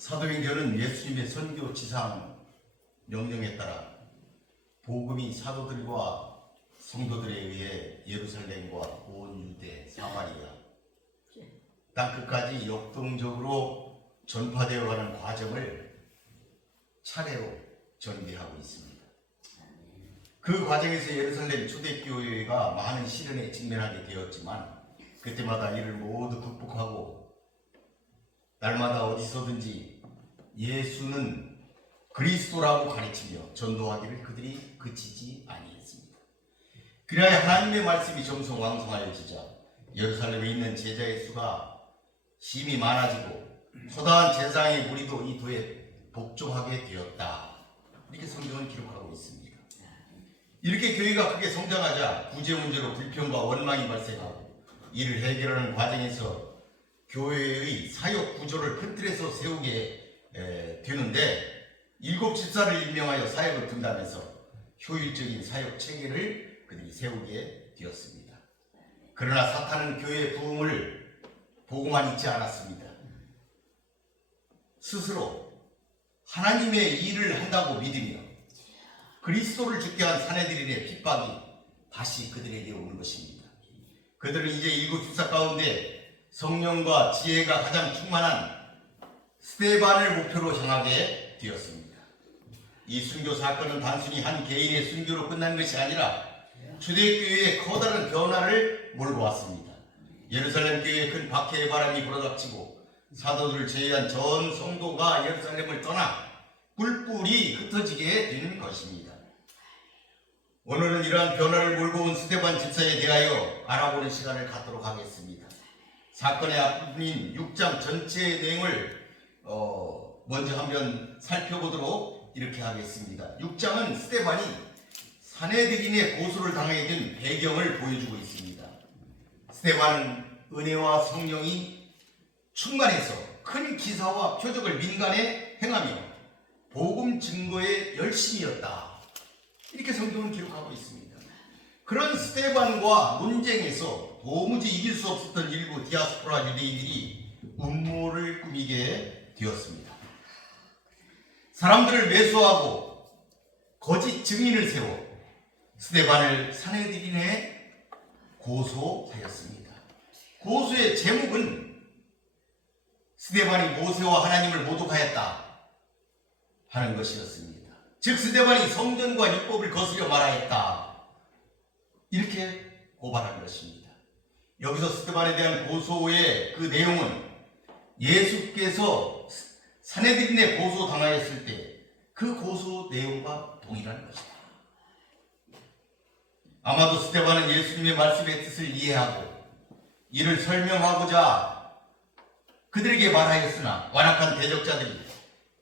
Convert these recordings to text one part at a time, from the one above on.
사도행전은 예수님의 선교 지상 명령에 따라 복음이 사도들과 성도들에 의해 예루살렘과 온 유대, 사마리아 땅끝까지 역동적으로 전파되어 가는 과정을 차례로 전개하고 있습니다. 그 과정에서 예루살렘 초대교회가 많은 시련에 직면하게 되었지만 그때마다 이를 모두 극복하고 날마다 어디서든지 예수는 그리스도라고 가르치며 전도하기를 그들이 그치지 아니했습니다. 그리하여 하나님의 말씀이 정성왕성하여지자 예루살렘에 있는 제자의 수가 심히 많아지고 커다란 제사장의 무리도 이 도에 복종하게 되었다. 이렇게 성경은 기록하고 있습니다. 이렇게 교회가 크게 성장하자 구제 문제로 불평과 원망이 발생하고 이를 해결하는 과정에서 교회의 사역 구조를 큰 틀에서 세우게 되는데 일곱 집사를 임명하여 사역을 분담해서 효율적인 사역 체계를 그들이 세우게 되었습니다. 그러나 사탄은 교회의 부흥을 보고만 있지 않았습니다. 스스로 하나님의 일을 한다고 믿으며 그리스도를 죽게 한 사내들인의 핍박이 다시 그들에게 오는 것입니다. 그들은 이제 일곱 집사 가운데 성령과 지혜가 가장 충만한 스데반을 목표로 향하게 되었습니다. 이 순교 사건은 단순히 한 개인의 순교로 끝난 것이 아니라 초대교회의 커다란 변화를 몰고 왔습니다. 예루살렘 교회에 큰 박해의 바람이 불어닥치고 사도들을 제외한 전 성도가 예루살렘을 떠나 뿔뿔이 흩어지게 된 것입니다. 오늘은 이러한 변화를 몰고 온 스데반 집사에 대하여 알아보는 시간을 갖도록 하겠습니다. 사건의 앞부분인 6장 전체의 내용을 먼저 한번 살펴보도록 이렇게 하겠습니다. 6장은 스데반이 사내들인의 고소를 당하게 된 배경을 보여주고 있습니다. 스데반은 은혜와 성령이 충만해서 큰 기사와 표적을 민간에 행하며 복음 증거에 열심이었다. 이렇게 성경은 기록하고 있습니다. 그런 스데반과 논쟁에서 도무지 이길 수 없었던 일부 디아스포라 유대인들이 음모를 꾸미게 되었습니다. 사람들을 매수하고 거짓 증인을 세워 스데반을 사내들인에 고소하였습니다. 고소의 제목은 스데반이 모세와 하나님을 모독하였다 하는 것이었습니다. 즉 스데반이 성전과 율법을 거스려 말하였다 이렇게 고발한 것입니다. 여기서 스데반에 대한 고소의 그 내용은 예수께서 사내들인에 고소당하였을 때 그 고소 내용과 동일한 것이다. 아마도 스데반은 예수님의 말씀의 뜻을 이해하고 이를 설명하고자 그들에게 말하였으나 완악한 대적자들이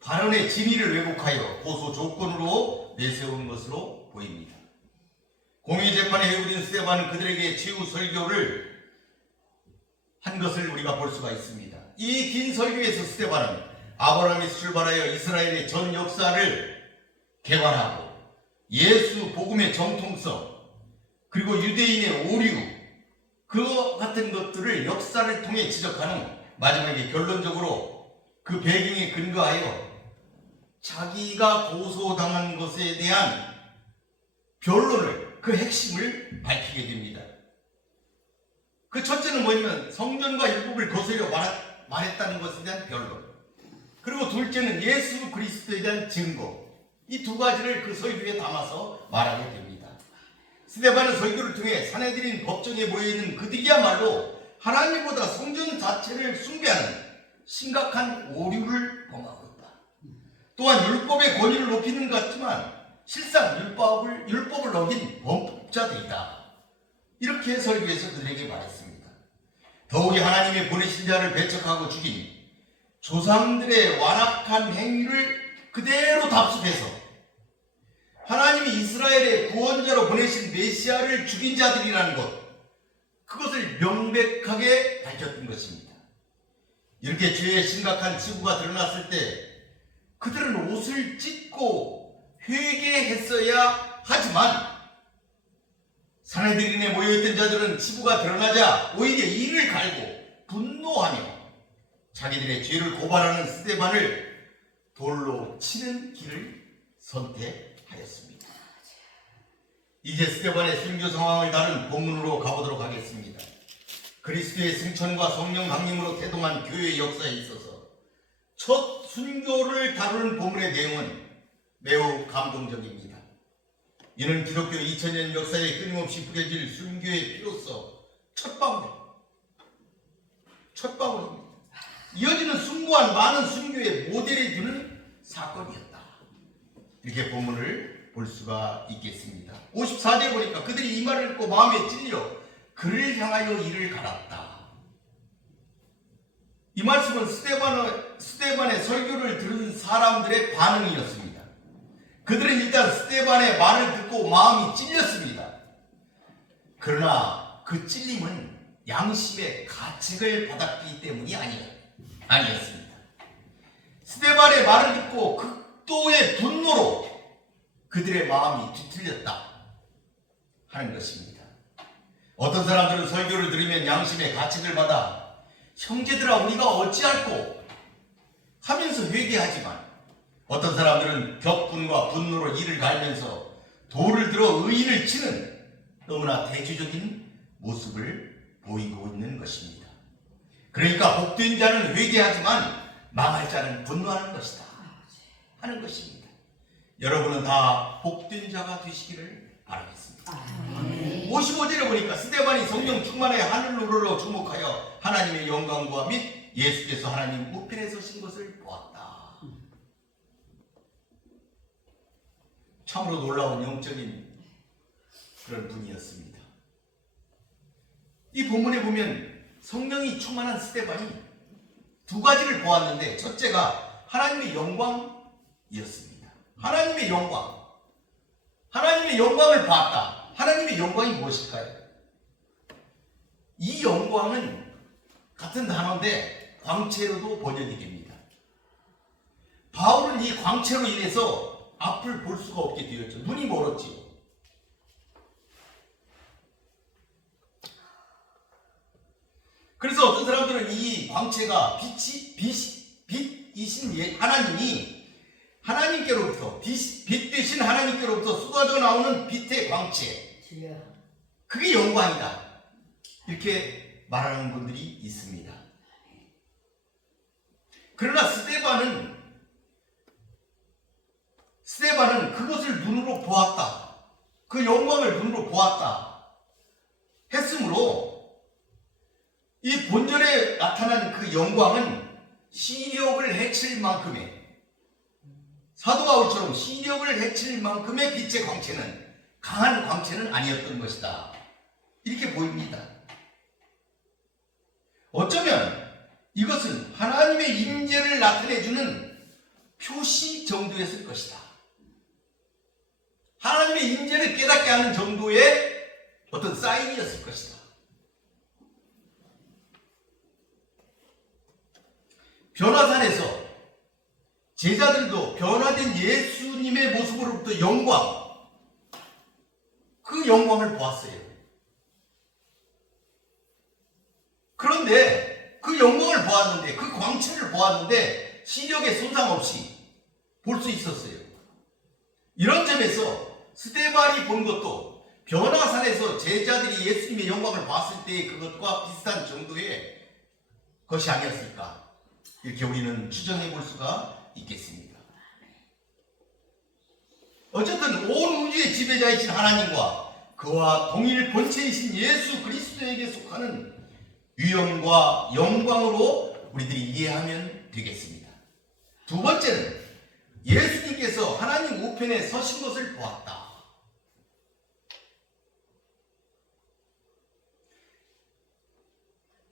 발언의 진위를 왜곡하여 고소 조건으로 내세운 것으로 보입니다. 공의재판에 회부된 스데반은 그들에게 최후 설교를 한 것을 우리가 볼 수가 있습니다. 이 긴 설교에서 스데반은 아브라함에서 출발하여 이스라엘의 전 역사를 개발하고 예수 복음의 정통성 그리고 유대인의 오류 그와 같은 것들을 역사를 통해 지적한 후 마지막에 결론적으로 그 배경에 근거하여 자기가 고소당한 것에 대한 변론을 그 핵심을 밝히게 됩니다. 그 첫째는 뭐냐면 성전과 율법을 거스려 말했다는 것에 대한 변론, 그리고 둘째는 예수 그리스도에 대한 증거, 이 두 가지를 그 설교에 담아서 말하게 됩니다. 스데반은 설교를 통해 사내들인 법정에 모여있는 그들이야말로 하나님보다 성전 자체를 숭배하는 심각한 오류를 범하고 있다. 또한 율법의 권위를 높이는 것 같지만 실상 율법을 어긴 범법자들이다. 이렇게 설교에서 그들에게 말했습니다. 더욱이 하나님의 보내신 자를 배척하고 죽인 조상들의 완악한 행위를 그대로 답습해서 하나님이 이스라엘의 구원자로 보내신 메시아를 죽인 자들이라는 것, 그것을 명백하게 밝혔던 것입니다. 이렇게 죄의 심각한 치부가 드러났을 때 그들은 옷을 찢고 회개했어야 하지만 사내들인에 모여있던 자들은 치부가 드러나자 오히려 이를 갈고 분노하며 자기들의 죄를 고발하는 스데반을 돌로 치는 길을 선택하였습니다. 이제 스데반의 순교 상황을 다룬 본문으로 가보도록 하겠습니다. 그리스도의 승천과 성령 강림으로 태동한 교회의 역사에 있어서 첫 순교를 다루는 본문의 내용은 매우 감동적입니다. 이는 기독교 2000년 역사에 끊임없이 뿌려질 순교의 피로서 첫 방울입니다. 이어지는 숭고한 많은 순교의 모델이 되는 사건이었다. 이렇게 본문을 볼 수가 있겠습니다. 54절에 보니까 그들이 이 말을 듣고 마음에 찔려 그를 향하여 이를 갈았다. 이 말씀은 스데반의 설교를 들은 사람들의 반응이었습니다. 그들은 일단 스데반의 말을 듣고 마음이 찔렸습니다. 그러나 그 찔림은 양심의 가책을 받았기 때문이 아니었습니다. 스데반의 말을 듣고 극도의 분노로 그들의 마음이 뒤틀렸다 하는 것입니다. 어떤 사람들은 설교를 들으면 양심의 가책을 받아 형제들아 우리가 어찌할꼬 하면서 회개하지만, 어떤 사람들은 격분과 분노로 이를 갈면서 돌을 들어 의인을 치는 너무나 대조적인 모습을 보이고 있는 것입니다. 그러니까 복된 자는 회개하지만 망할 자는 분노하는 것이다 하는 것입니다. 여러분은 다 복된 자가 되시기를 바라겠습니다. 55절에 보니까 스데반이 성령 충만하여 하늘로 우러러 주목하여 하나님의 영광과 및 예수께서 하나님 우편에 서신 것을 보았다. 참으로 놀라운 영적인 그런 분이었습니다. 이 본문에 보면 성령이 충만한 스데반이 두 가지를 보았는데, 첫째가 하나님의 영광이었습니다. 하나님의 영광을 봤다. 하나님의 영광이 무엇일까요? 이 영광은 같은 단어인데 광채로도 번역이 됩니다. 바울은 이 광채로 인해서 앞을 볼 수가 없게 되었죠. 눈이 멀었지요. 그래서 어떤 사람들은 이 광채가 빛이신 하나님이 하나님께로부터 빛 대신 하나님께로부터 쏟아져 나오는 빛의 광채, 그게 영광이다 이렇게 말하는 분들이 있습니다. 그러나 스데반은 그것을 눈으로 보았다, 그 영광을 눈으로 보았다 했으므로 이 본절에 나타난 그 영광은 시력을 해칠 만큼의, 사도 바울처럼 시력을 해칠 만큼의 빛의 광채는, 강한 광채는 아니었던 것이다 이렇게 보입니다. 어쩌면 이것은 하나님의 임재를 나타내주는 표시 정도였을 것이다. 하나님의 임재를 깨닫게 하는 정도의 어떤 사인이었을 것이다. 변화산에서 제자들도 변화된 예수님의 모습으로부터 그 영광을 보았어요. 그런데 그 영광을 보았는데, 그 광채를 보았는데 시력에 손상 없이 볼 수 있었어요. 이런 점에서 스데반이 본 것도 변화산에서 제자들이 예수님의 영광을 봤을 때의 그것과 비슷한 정도의 것이 아니었을까, 이렇게 우리는 추정해 볼 수가 있겠습니다. 어쨌든 온 우주의 지배자이신 하나님과 그와 동일 본체이신 예수 그리스도에게 속하는 위엄과 영광으로 우리들이 이해하면 되겠습니다. 두 번째는 예수님께서 하나님 우편에 서신 것을 보았다.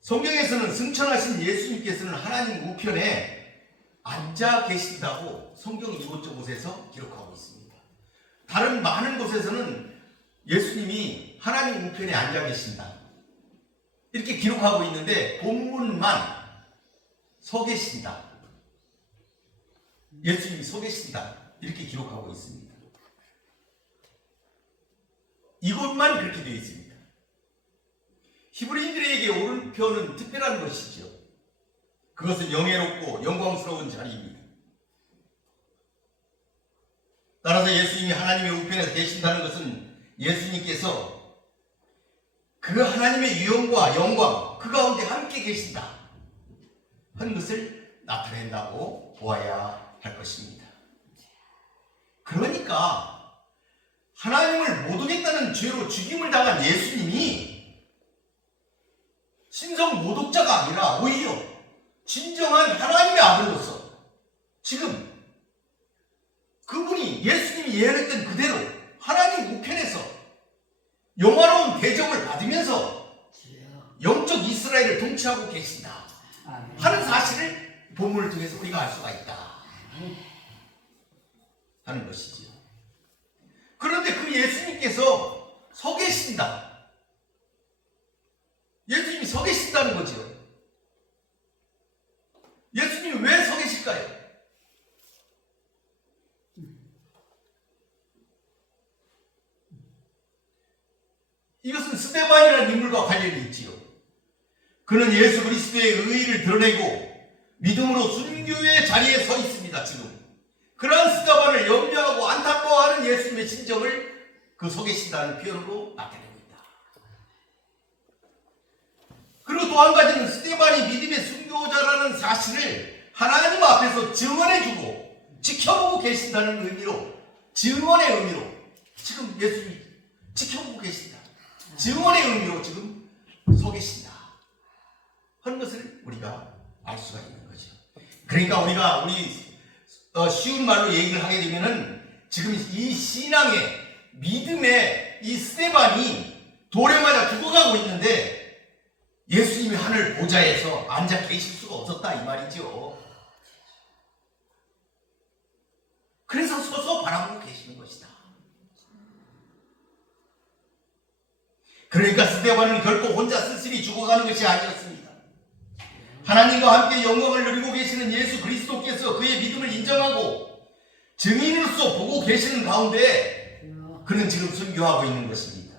성경에서는 승천하신 예수님께서는 하나님 우편에 앉아 계신다고 성경 이곳저곳에서 기록하고 있습니다. 다른 많은 곳에서는 예수님이 하나님 우편에 앉아 계신다 이렇게 기록하고 있는데, 본문만 서 계신다, 예수님이 서 계신다 이렇게 기록하고 있습니다. 이것만 그렇게 되어 있습니다. 히브리인들에게 오른편은 특별한 것이죠. 그것은 영예롭고 영광스러운 자리입니다. 따라서 예수님이 하나님의 우편에 계신다는 것은 예수님께서 그 하나님의 위엄과 영광 그 가운데 함께 계신다 하는 것을 나타낸다고 보아야 할 것입니다. 그러니까 하나님을 못 오겠다는 죄로 죽임을 당한 예수님이 신성 모독자가 아니라 오히려 진정한 하나님의 아들로서 지금 그분이 예수님이 예언했던 그대로 하나님 우편에서 영화로운 대접을 받으면서 영적 이스라엘을 통치하고 계신다 하는 사실을 본문을 통해서 우리가 알 수가 있다 하는 것이지요. 그런데 그 예수님께서 서 계신다. 예수님이 서 계신다는 거죠. 예수님이 왜 서 계실까요? 이것은 스데반이라는 인물과 관련이 있지요. 그는 예수 그리스도의 의의를 드러내고 믿음으로 순교의 자리에 서 있습니다. 지금 그러한 스데반을 염려하고 안타까워하는 예수님의 심정을 그 서 계신다는 표현으로 나타내고 있다. 그리고 또 한 가지는 스데반이 믿음의 순교자라는 사실을 하나님 앞에서 증언해주고 지켜보고 계신다는 의미로 증언의 의미로 지금 예수님이 지켜보고 계신다. 증언의 의미로 지금 서 계신다 하는 것을 우리가 알 수가 있는 거죠. 그러니까 우리가 쉬운 말로 얘기를 하게 되면은 지금 이 신앙의 믿음의 이 스데반이 돌에 맞아 죽어가고 있는데 예수님이 하늘 보좌에서 앉아 계실 수가 없었다 이 말이죠. 그래서 서서 바라보고 계시는 것이다. 그러니까 스데반은 결코 혼자 쓸쓸히 죽어가는 것이 아니었습니다. 하나님과 함께 영광을 누리고 계시는 예수 그리스도께서 그의 믿음을 인정하고 증인으로서 보고 계시는 가운데 그는 지금 순교하고 있는 것입니다.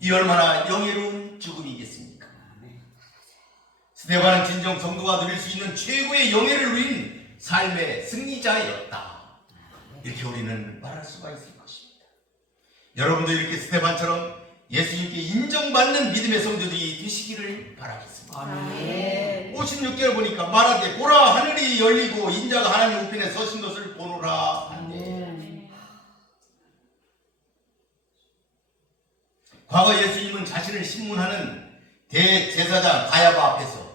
이 얼마나 영예로운 죽음이겠습니까? 스데반은 진정 성도가 누릴 수 있는 최고의 영예를 누린 삶의 승리자였다. 이렇게 우리는 말할 수가 있을 것입니다. 여러분도 이렇게 스데반처럼 예수님께 인정받는 믿음의 성도들이 되시기를 바라겠습니다. 아멘. 56절을 보니까 말하되 보라 하늘이 열리고 인자가 하나님 우편에 서신 것을 보노라. 아멘. 과거 예수님은 자신을 신문하는 대제사장 가야바 앞에서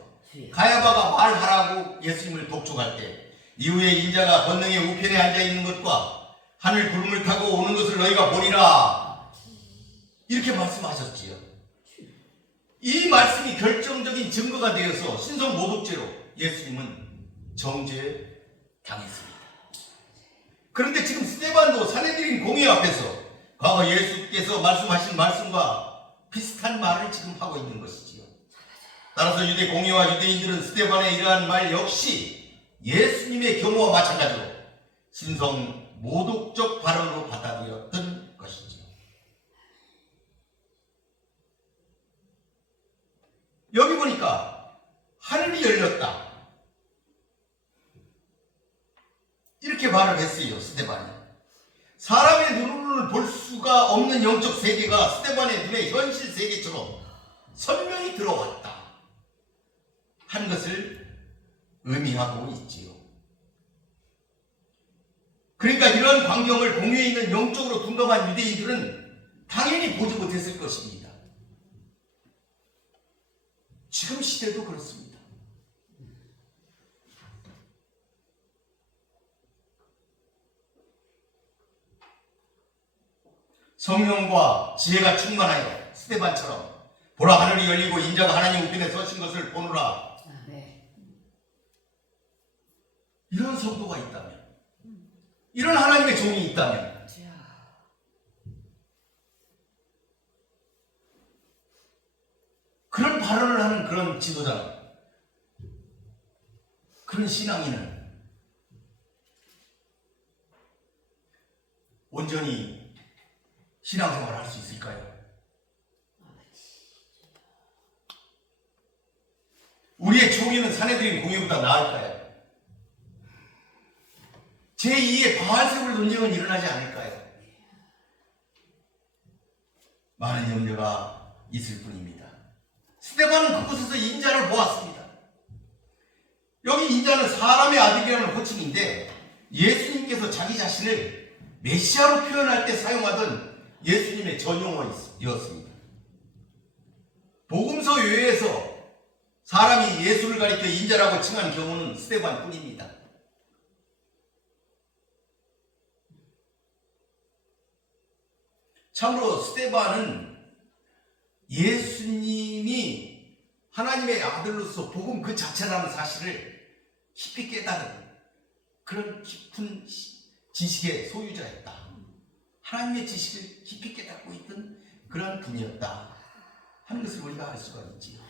가야바가 말하라고 예수님을 독촉할 때 이후에 인자가 권능의 우편에 앉아있는 것과 하늘 구름을 타고 오는 것을 너희가 보리라 이렇게 말씀하셨지요. 이 말씀이 결정적인 증거가 되어서 신성 모독죄로 예수님은 정죄당했습니다. 그런데 지금 스데반도 산헤드린 공회 앞에서 과거 예수께서 말씀하신 말씀과 비슷한 말을 지금 하고 있는 것이지요. 따라서 유대 공회와 유대인들은 스데반의 이러한 말 역시 예수님의 경우와 마찬가지로 신성 모독적 발언으로 받아들였던 것이지요. 여기 보니까 하늘이 열렸다 이렇게 말을 했어요. 스데반이 사람의 눈으로는 볼 수가 없는 영적 세계가 스데반의 눈에 현실 세계처럼 선명히 들어왔다 한 것을 의미하고 있지요. 그러니까 이런 광경을 공유에 있는 영적으로 둔감한 유대인들은 당연히 보지 못했을 것입니다. 지금 시대도 그렇습니다. 성령과 지혜가 충만하여 스데반처럼 보라 하늘이 열리고 인자가 하나님 우편에 서신 것을 보노라. 이런 성도가 있다면, 이런 하나님의 종이 있다면 그런 발언을 하는 그런 지도자는, 그런 신앙인은 온전히 신앙생활을 할 수 있을까요? 우리의 종이는 산헤드린 공회보다 나을까요? 제2의 바알세불 논쟁은 일어나지 않을까요? 많은 염려가 있을 뿐입니다. 스데반은 그곳에서 인자를 보았습니다. 여기 인자는 사람의 아들이라는 호칭인데 예수님께서 자기 자신을 메시아로 표현할 때 사용하던 예수님의 전용어였습니다. 복음서 외에서 사람이 예수를 가리켜 인자라고 칭한 경우는 스데반뿐입니다. 참으로 스데반은 예수님이 하나님의 아들로서 복음 그 자체라는 사실을 깊이 깨달은 그런 깊은 지식의 소유자였다. 하나님의 지식을 깊이 깨닫고 있던 그런 분이었다 하는 것을 우리가 알 수가 있지요.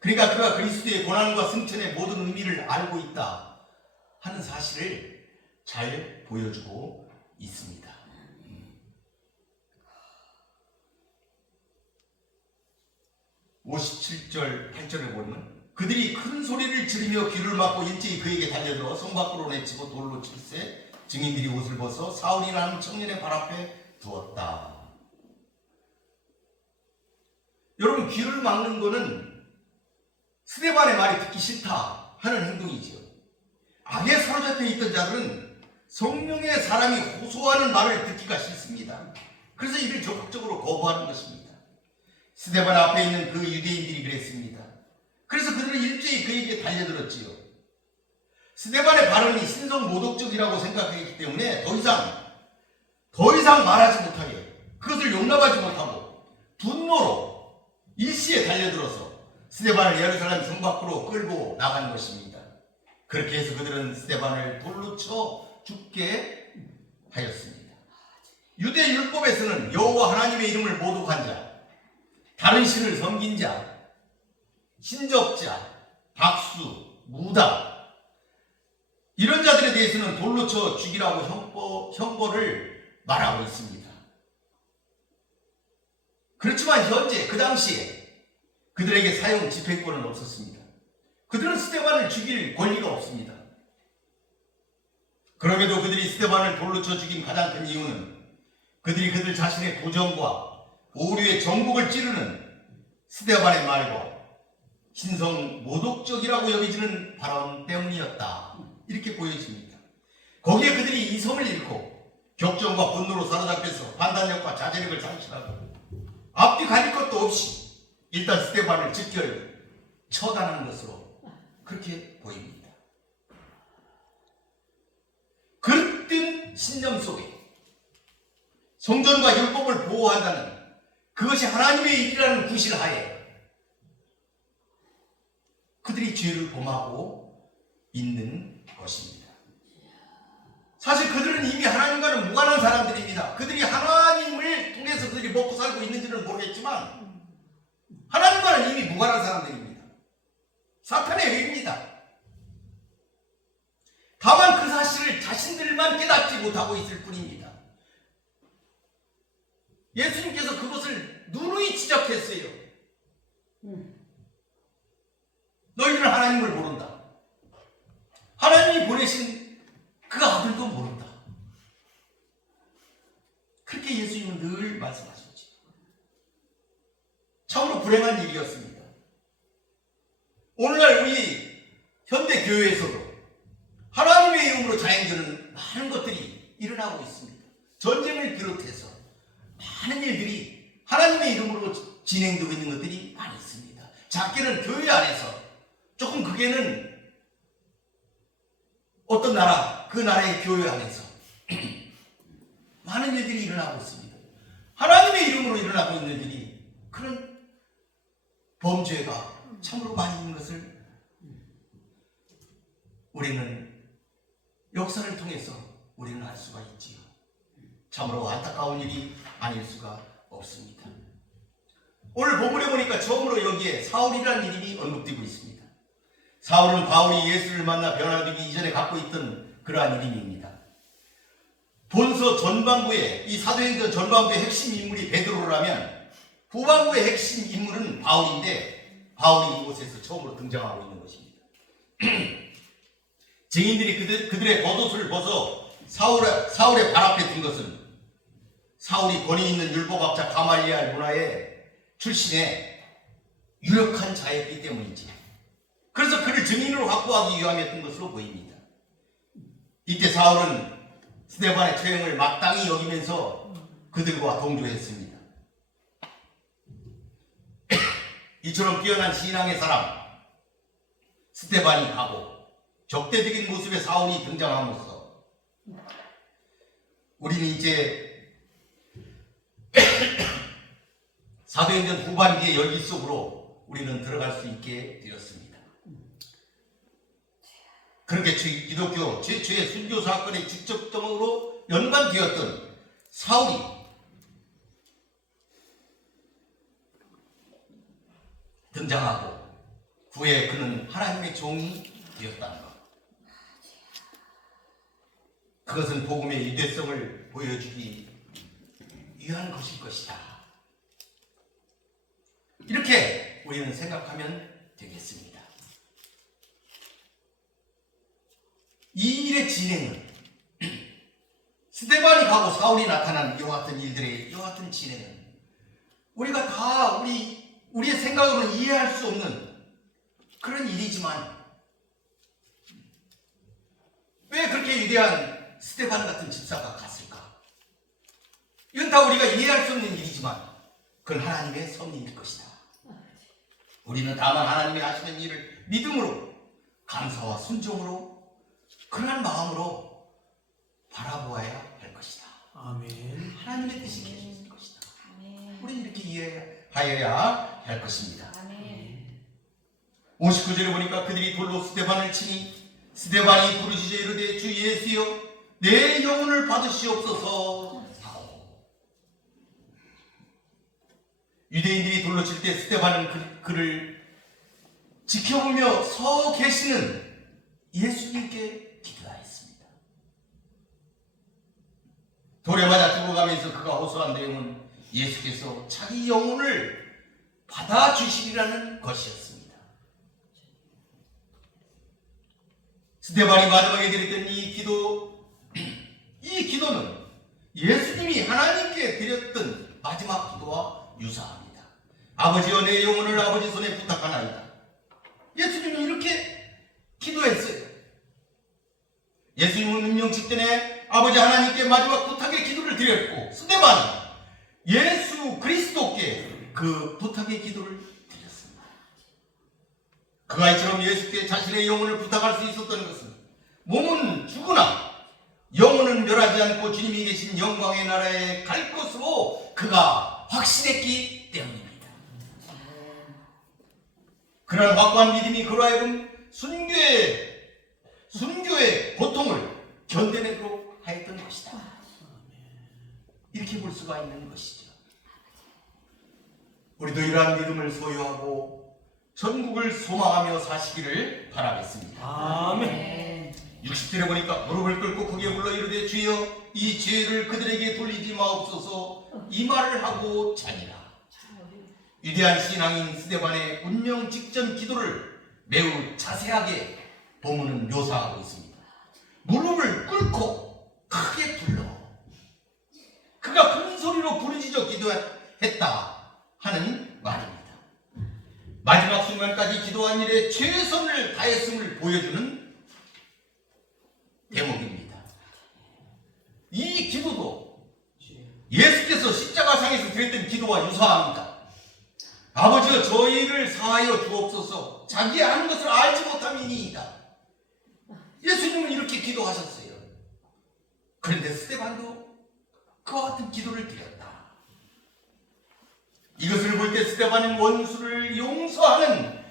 그러니까 그가 그리스도의 고난과 승천의 모든 의미를 알고 있다 하는 사실을 잘 보여주고 있습니다. 57절 8절에 보면 그들이 큰 소리를 지르며 귀를 막고 일제히 그에게 달려들어 성 밖으로 내치고 돌로 칠세 증인들이 옷을 벗어 사울이라는 청년의 발 앞에 두었다. 여러분, 귀를 막는 것은 스데반의 말이 듣기 싫다 하는 행동이지요. 악에 사로잡혀 있던 자들은 성령의 사람이 호소하는 말을 듣기가 싫습니다. 그래서 이를 적극적으로 거부하는 것입니다. 스데반 앞에 있는 그 유대인들이 그랬습니다. 그래서 그들은 일제히 그에게 달려들었지요. 스데반의 발언이 신성 모독적이라고 생각했기 때문에 더 이상 말하지 못하게, 그것을 용납하지 못하고 분노로 일시에 달려들어서 스데반을 예루살렘 성 밖으로 끌고 나간 것입니다. 그렇게 해서 그들은 스데반을 돌로 쳐 죽게 하였습니다. 유대 율법에서는 여호와 하나님의 이름을 모독한 자, 다른 신을 섬긴 자, 신적자, 박수, 무당 이런 자들에 대해서는 돌로 쳐 죽이라고 형벌을 말하고 있습니다. 그렇지만 현재 그 당시에 그들에게 사형 집행권은 없었습니다. 그들은 스데반을 죽일 권리가 없습니다. 그럼에도 그들이 스데반을 돌로 쳐 죽인 가장 큰 이유는 그들이 그들 자신의 도전과 오류의 정복을 찌르는 스데반의 말과 신성 모독적이라고 여겨지는 발언 때문이었다. 이렇게 보여집니다. 거기에 그들이 이성을 잃고 격정과 분노로 사로잡혀서 판단력과 자제력을 상실하고 앞뒤 가릴 것도 없이 일단 스데반을 직결 처단한 것으로 그렇게 보입니다. 그릇된 신념 속에 성전과 율법을 보호한다는 그것이 하나님의 일이라는 구실하에 그들이 죄를 범하고 있는 것입니다. 사실 그들은 이미 하나님과는 무관한 사람들입니다. 그들이 하나님을 통해서 그들이 먹고 살고 있는지는 모르겠지만 하나님과는 이미 무관한 사람들입니다. 사탄의 외입니다. 다만 그 사실을 자신들만 깨닫지 못하고 있을 뿐입니다. 예수님께서 그것을 누누이 지적했어요. 너희들은 하나님을 모른다. 하나님이 보내신 그 아들도 모른다. 그렇게 예수님은 늘 말씀하셨죠. 참으로 불행한 일이었습니다. 오늘날 우리 현대 교회에서도 하나님의 이름으로 자행되는 많은 것들이 일어나고 있습니다. 전쟁을 비롯해서 많은 일들이 하나님의 이름으로 진행되고 있는 것들이 많이 있습니다. 작게는 교회 안에서, 조금 크게는 어떤 나라, 그 나라의 교회 안에서 많은 일들이 일어나고 있습니다. 하나님의 이름으로 일어나고 있는 일들이, 그런 범죄가 참으로 많이 있는 것을 우리는 역사를 통해서 우리는 알 수가 있지요. 참으로 안타까운 일이 아닐 수가 없습니다. 오늘 본문에 보니까 처음으로 여기에 사울이라는 이름이 언급되고 있습니다. 사울은 바울이 예수를 만나 변화되기 이전에 갖고 있던 그러한 이름입니다. 본서 전반부에, 이 사도행전 전반부의 핵심 인물이 베드로라면 후반부의 핵심 인물은 바울인데, 바울이 이곳에서 처음으로 등장하고 있는 것입니다. 증인들이 그들의 겉옷을 벗어 사울의 발 앞에 둔 것은 사울이 권위 있는 율법학자 가말리알 문화의 출신의 유력한 자였기 때문이지. 그래서 그를 증인으로 확보하기 위함이었던 것으로 보입니다. 이때 사울은 스데반의 처형을 마땅히 여기면서 그들과 동조했습니다. 이처럼 뛰어난 신앙의 사람 스데반이 가고 적대적인 모습의 사울이 등장함으로써 우리는 이제 사도행전 후반기의 열기 속으로 우리는 들어갈 수 있게 되었습니다. 그렇게 기독교 최초의 순교 사건의 직접적으로 연관되었던 사울이 등장하고 후에 그는 하나님의 종이 되었다는 것. 그것은 복음의 유대성을 보여주기 위한 것일 것이다. 이렇게 우리는 생각하면 되겠습니다. 이 일의 진행은 스데반이 가고 사울이 나타난 이와 같은 일들의 이와 같은 진행은 우리가 다 우리의 생각으로는 이해할 수 없는 그런 일이지만 왜 그렇게 위대한 스데반 같은 집사가 갔을까? 이건 다 우리가 이해할 수 없는 일이지만 그건 하나님의 섭리일 것이다. 우리는 다만 하나님이 하시는 일을 믿음으로 감사와 순종으로 그러한 마음으로 바라보아야 할 것이다. 아멘. 하나님의 뜻이 계실 것이다. 아멘. 우리는 이렇게 이해하여야 할 것입니다. 아멘. 59절에 보니까 그들이 돌로 스데반을 치니 스데반이 부르짖어 이르되 주 예수여 내 영혼을 받으시옵소서 하고 유대인들이 돌로 칠 때 스데반은 그를 지켜보며 서 계시는 예수님께 기도하였습니다. 돌에 맞아 죽어가면서 그가 호소한 내용은 예수께서 자기 영혼을 받아주시리라는 것이었습니다. 스데반이 마지막에 드렸던 이 기도는 예수님이 하나님께 드렸던 마지막 기도와 유사합니다. 아버지여 내 영혼을 아버지 손에 부탁하나이다. 예수님은 이렇게 기도했어요. 예수님은 운명 직전에 아버지 하나님께 마지막 부탁의 기도를 드렸고 스데반은 예수 그리스도께 그 부탁의 기도를 드렸습니다. 그가 이처럼 예수께 자신의 영혼을 부탁할 수 있었던 것은 몸은 죽으나 영혼은 멸하지 않고 주님이 계신 영광의 나라에 갈 것으로 그가 확신했기 때문입니다. 그런 확고한 믿음이 그로 하여금 순교의 고통을 견뎌내도록 하였던 것이다. 이렇게 볼 수가 있는 것이죠. 우리도 이러한 믿음을 소유하고 천국을 소망하며 사시기를 바라겠습니다. 아멘. 60절에 보니까 무릎을 꿇고 크게 불러 이르되 주여 이 죄를 그들에게 돌리지 마옵소서 이 말을 하고 자니라. 위대한 신앙인 스데반의 운명 직전 기도를 매우 자세하게 본문은 묘사하고 있습니다. 무릎을 꿇고 크게 불러 그가 큰 소리로 부르짖어 기도했다 하는 말입니다. 마지막 순간까지 기도한 일에 최선을 다했음을 보여주는 대목입니다. 이 기도도 예수께서 십자가상에서 드렸던 기도와 유사합니다. 아버지여 저희를 사하여 주옵소서 자기 아는 것을 알지 못함이니이다. 예수님은 이렇게 기도하셨어요. 그런데 스데반도 그와 같은 기도를 드렸다. 이것을 볼 때 스데반은 원수를 용서하는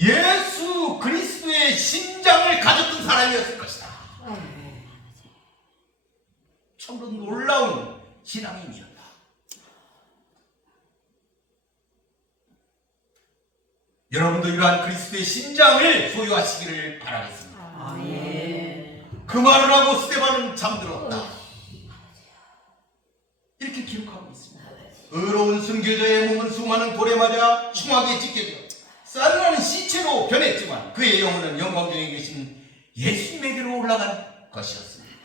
예수 그리스도의 심장을 가졌던 사람이었을 것이다. 참으로 놀라운 신앙인이었다. 여러분도 이러한 그리스도의 심장을 소유하시기를 바라겠습니다. 아멘. 그 말을 하고 스데반은 잠들었다. 이렇게 기록하고 있습니다. 의로운 순교자의 몸은 수많은 돌에 맞아 흉하게 찢겨져 쌀나는 시체로 변했지만 그의 영혼은 영광 중에 계신 예수님에게로 올라간 것이었습니다.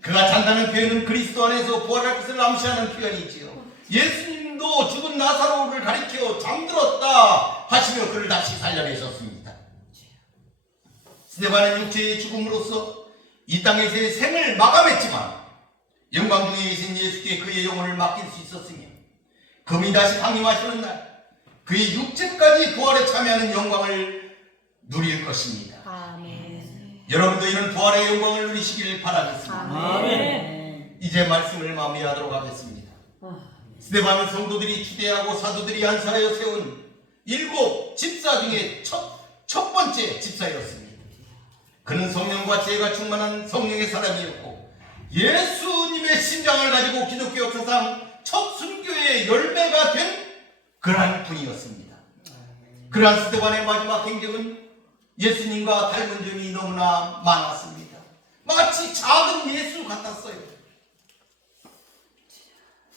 그가 잔다는 표현은 그리스도 안에서 부활할 것을 암시하는 표현이지요. 예수님도 죽은 나사로를 가리켜 잠들었다 하시며 그를 다시 살려내셨습니다. 스데반은 육체의 죽음으로써 이 땅에서의 생을 마감했지만 영광 중에 계신 예수께 그의 영혼을 맡길 수 있었으며 금이 다시 강림하시는 날 그의 육체까지 부활에 참여하는 영광을 누릴 것입니다. 아멘. 여러분도 이런 부활의 영광을 누리시길 바라겠습니다. 아멘. 이제 말씀을 마무리하도록 하겠습니다. 스데반은 성도들이 추대하고 사도들이 안사하여 세운 7 집사 중에 첫 번째 집사였습니다. 그는 성령과 지혜가 충만한 성령의 사람이었고 예수님의 심장을 가지고 기독교 역사상 첫 순교의 열매가 된 그러한 분이었습니다. 그러한 스데반의 마지막 행적은 예수님과 닮은 점이 너무나 많았습니다. 마치 작은 예수 같았어요.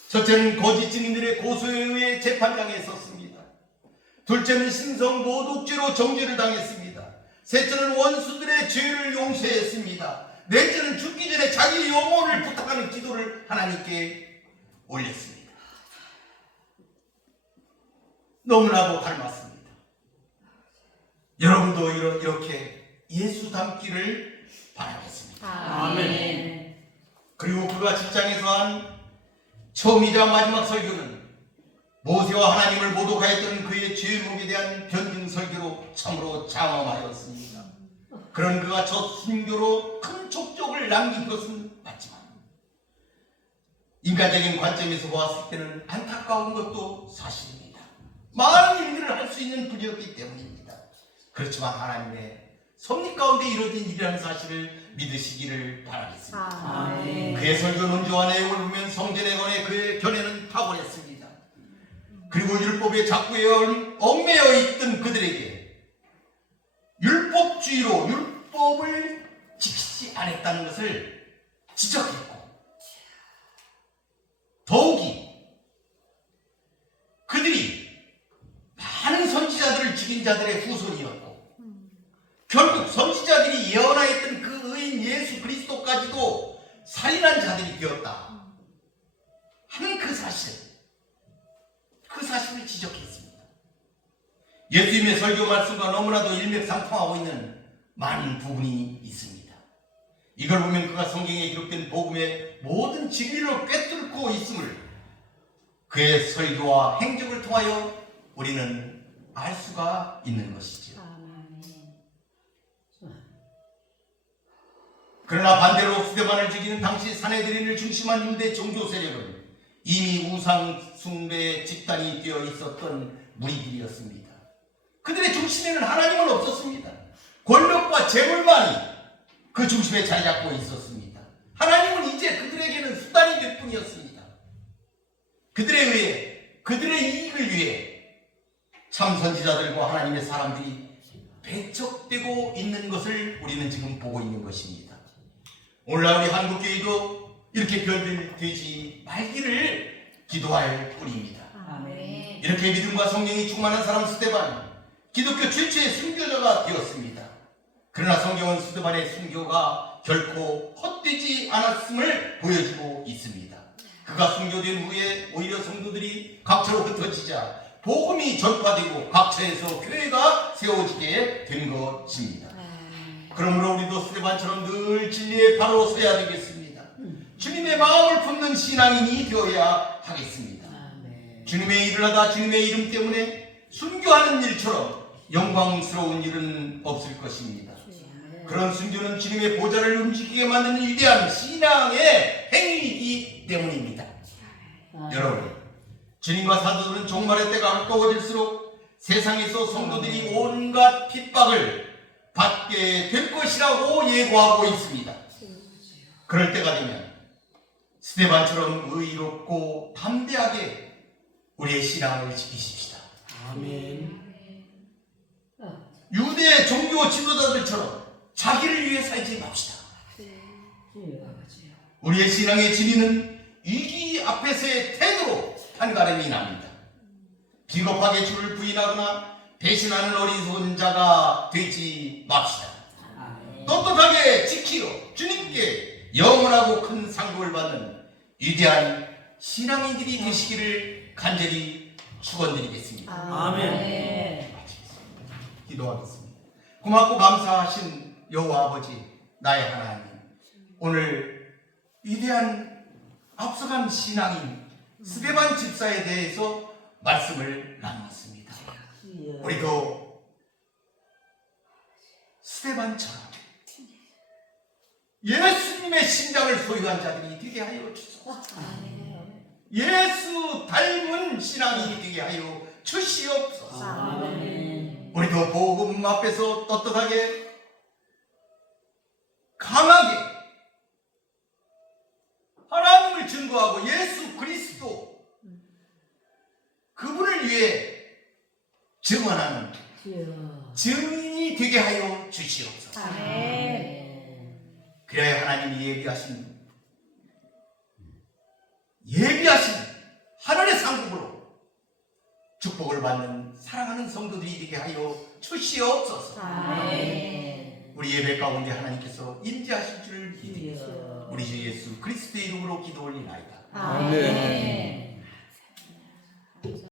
첫째는 거짓 증인들의 고소에 의해 재판장에 섰습니다. 둘째는 신성 모독죄로 정죄를 당했습니다. 셋째는 원수들의 죄를 용서했습니다. 넷째는 죽기 전에 자기 영혼을 부탁하는 기도를 하나님께 올렸습니다. 너무나도 닮았습니다. 여러분도 이렇게 예수 닮기를 바라겠습니다. 아멘. 그리고 그가 직장에서 한 처음이자 마지막 설교는 모세와 하나님을 모독하였던 그의 죄목에 대한 변증 설교로 참으로 장엄하였습니다. 그런 그가 첫 순교로 큰 족적을 남긴 것은 맞지만 인간적인 관점에서 보았을 때는 안타까운 것도 사실입니다. 많은 일들을 할 수 있는 분이었기 때문입니다. 그렇지만 하나님의 섭리 가운데 이루어진 일이라는 사실을 믿으시기를 바라겠습니다. 아멘. 그의 설교 논조와 내용을 보면 성전에 관해 그의 견해는 탁월했습니다. 그리고 율법의 작구에 얽매여 있던 그들에게 율법주의로 율법을 지키지 않았다는 것을 지적했고 더욱이 그들이 많은 선지자들을 죽인 자들의 후손이었고 결국 선지자들이 예언하였던 그 의인 예수 그리스도까지도 살인한 자들이 되었다 하는 그 사실을 지적했습니다. 예수님의 설교 말씀과 너무나도 일맥상통하고 있는 많은 부분이 있습니다. 이걸 보면 그가 성경에 기록된 복음의 모든 진리를 꿰뚫고 있음을 그의 설교와 행적을 통하여 우리는 알 수가 있는 것이죠. 그러나 반대로 스데반을 죽이는 당시 사내들인을 중심한 유대 종교 세력은 이미 우상 숭배 집단이 되어 있었던 무리들이었습니다. 그들의 중심에는 하나님은 없었습니다. 권력과 재물만이 그 중심에 자리 잡고 있었습니다. 하나님은 이제 그들에게는 수단이 될 뿐이었습니다. 그들의 이익을 위해 참 선지자들과 하나님의 사람들이 배척되고 있는 것을 우리는 지금 보고 있는 것입니다. 오늘날 우리 한국교회도 이렇게 변질되지 말기를 기도할 뿐입니다. 아멘. 이렇게 믿음과 성령이 충만한 사람 스데반, 기독교 최초의 순교자가 되었습니다. 그러나 성경은 스데반의 순교가 결코 헛되지 않았음을 보여주고 있습니다. 그가 순교된 후에 오히려 성도들이 각처로 흩어지자 복음이 전파되고 각처에서 교회가 세워지게 된 것입니다. 그러므로 우리도 스데반처럼 늘 진리의 바로 서야 되겠습니다. 주님의 마음을 품는 신앙인이 되어야 하겠습니다. 주님의 일을 하다 주님의 이름 때문에 순교하는 일처럼 영광스러운 일은 없을 것입니다. 그런 순교는 주님의 보좌를 움직이게 만드는 위대한 신앙의 행위이기 때문입니다. 여러분, 주님과 사도들은 종말의 때가 가까워질수록 세상에서 성도들이 온갖 핍박을 받게 될 것이라고 예고하고 있습니다. 그럴 때가 되면 스데반처럼 의롭고 담대하게 우리의 신앙을 지키십시다. 아멘. 유대 종교 지도자들처럼 자기를 위해 살지 맙시다. 우리의 신앙의 진리는 위기 앞에서의 태도로 판가름이 납니다. 비겁하게 주를 부인하거나 배신하는 어리석은 자가 되지 맙시다. 또 떳떳하게 지키어 주님께 영원하고 큰 상급을 받는 위대한 신앙인들이 되시기를 간절히 축원드리겠습니다. 아멘. 마치겠습니다. 기도하겠습니다. 고맙고 감사하신 여호와 아버지 나의 하나님, 오늘 위대한 앞서간 신앙인 스데반 집사에 대해서 말씀을 나누었습니다. 우리도 스데반처럼 예수님의 심장을 소유한 자들이 되게 하여 주소서. 예수 닮은 신앙인이 되게 하여 주시옵소서. 아멘. 우리도 복음 앞에서 떳떳하게 강하게 하나님을 증거하고 예수 그리스도 그분을 위해 증언하는 증인이 되게 하여 주시옵소서. 아멘. 그래야 하나님이 예비하신 하늘의 상급으로 축복을 받는 사랑하는 성도들이 되게 하여 주시옵소서. 아멘. 우리 예배 가운데 하나님께서 임재하실 줄을 믿으며 우리 주 예수 그리스도의 이름으로 기도 올리나이다. 아멘.